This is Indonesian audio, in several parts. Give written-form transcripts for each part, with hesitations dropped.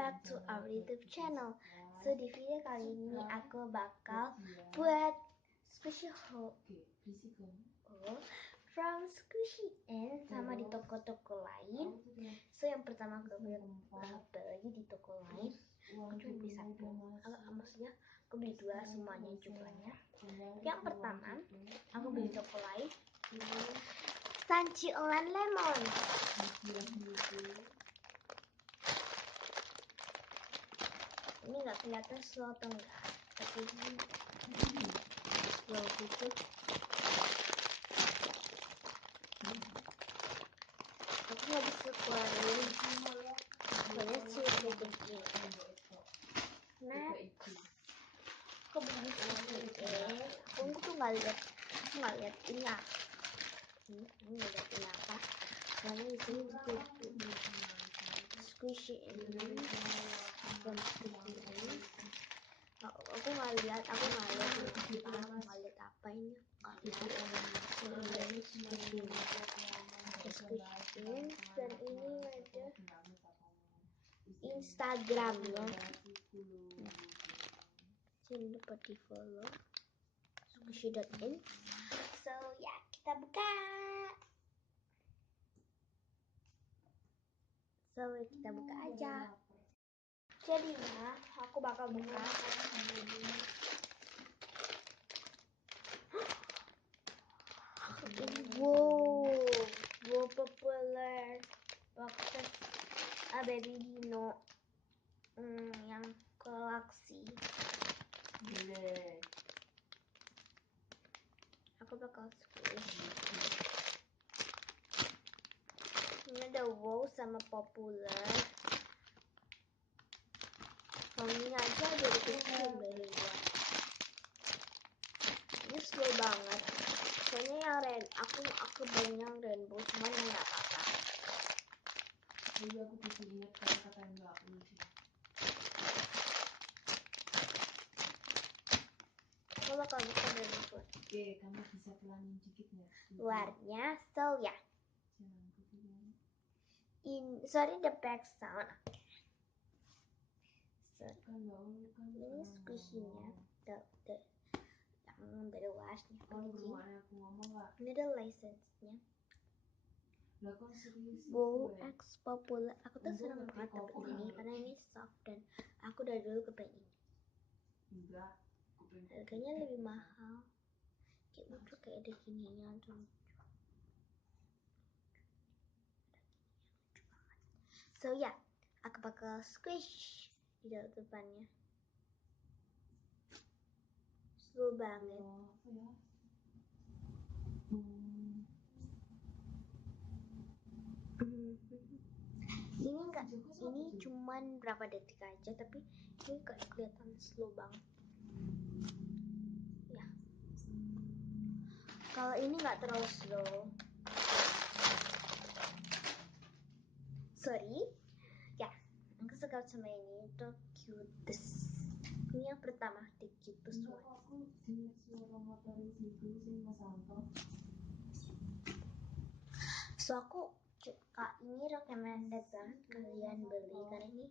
back to our YouTube channel. So di video kali ini aku bakal buat squishy hole from Squishy In sama di toko-toko lain. So yang pertama aku beli di toko lain, aku cuma beli satu. Maksudnya aku beli dua semuanya jumlahnya. Yang pertama aku beli di toko lain, Sanchi Olan Lemon. Ini nggak kelihatan slow atau enggak, tapi ini slow gitu. Aku nggak bisa keluarin soalnya sulit ini. Nah, aku beli ini. Aku tuh nggak lihat ini apa. Ini nggak lihat ini apa. Soalnya di sini Squishy In. Aku nggak lihat apa ini kalian. Squishy In dan ini ada Instagramnya. Sini dapat di follow Squishy.in. So ya, kita buka. Kita buka aja. Jadinya aku bakal buka. Wow, popular boxes Baby Dino yang koleksi. Aku bakal squish. Ini ada wow sama popular. Wanginya aja jadi kecium dari luar. Ini slow banget. Soalnya yang aku beli yang rainbow, cuman nggak apa-apa. Jadi aku bisa ingat kata-kata yang nggak lucu. Aku bakal buka dari luar. Oke, kamu bisa pelangin dikit nggak? Luarnya, so ya. Jangan kepikiran. Sorry the back sound. Ini squishy-nya, yang dari luarnya. Aku ngomong nggak? Ini ada license-nya. Lah kok serius? Wow, X popular. Aku tuh seneng banget dapet ini karena ini soft dan aku dari dulu kepengen ini. Enggak. Harganya lebih mahal. Kayak lucu, kayak ada gininya tuh. So ya, aku bakal squish di dalam depannya. Slow banget. Ini cuman berapa detik aja, tapi ini kayak kelihatan slow banget. Ya. Kalau ini nggak terlalu slow. Sorry. Ya, aku suka sama ini, itu cutest. Ini yang pertama, the cutest one. Aku dengar suara motor itu sih Mas Anto. So aku ini recommended banget kalian beli karena ini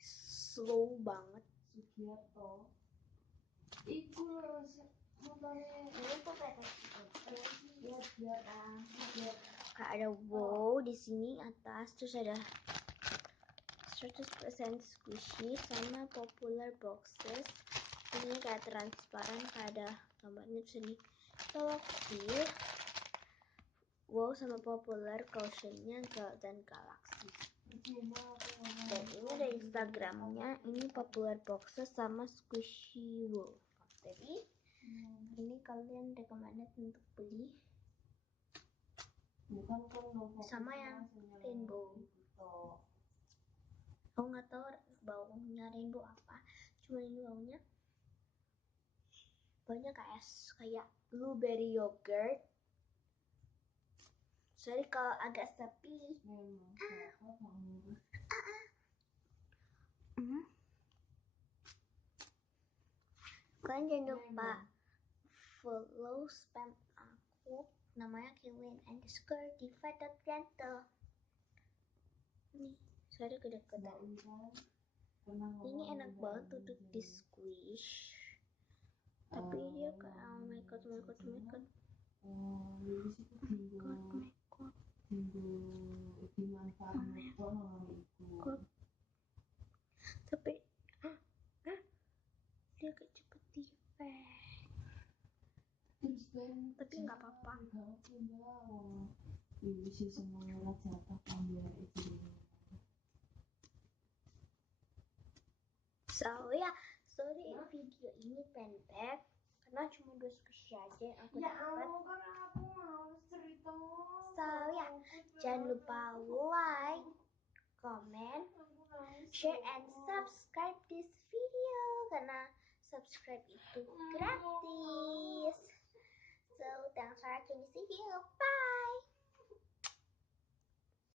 slow banget. Sugiarto. Iku loh motornya. Ini tuh kayak Biar kayak ada wow di sini atas, terus ada 100% squishy sama popular boxes. Ini kayak transparan, kayak ada gambarnya di sini. Galaxy, wow sama popular, cautionnya dan galaxy. Dan ini ada Instagramnya. Ini popular boxes sama squishy wow. Jadi ini kalian recommended untuk beli. Sama yang rainbow. Aku nggak tahu baunya rainbow apa, cuma ini baunya kayak blueberry yogurt. Sorry kalau agak sepi. Kalian jangan lupa follow spam aku, namanya Kevin_Diva.Gentle. Nih, sorry kedeketan. Ini enak banget untuk di squish. Tapi dia kayak oh my god. Tapi dia kayak cepet defect. Tapi nggak apa-apa. So ya, sorry video ini pendek karena cuma 2 squishy aja yang aku dapat. So ya, jangan lupa like, comment, share, and subscribe this video karena subscribe itu gratis. So thanks for watching this video. Bye.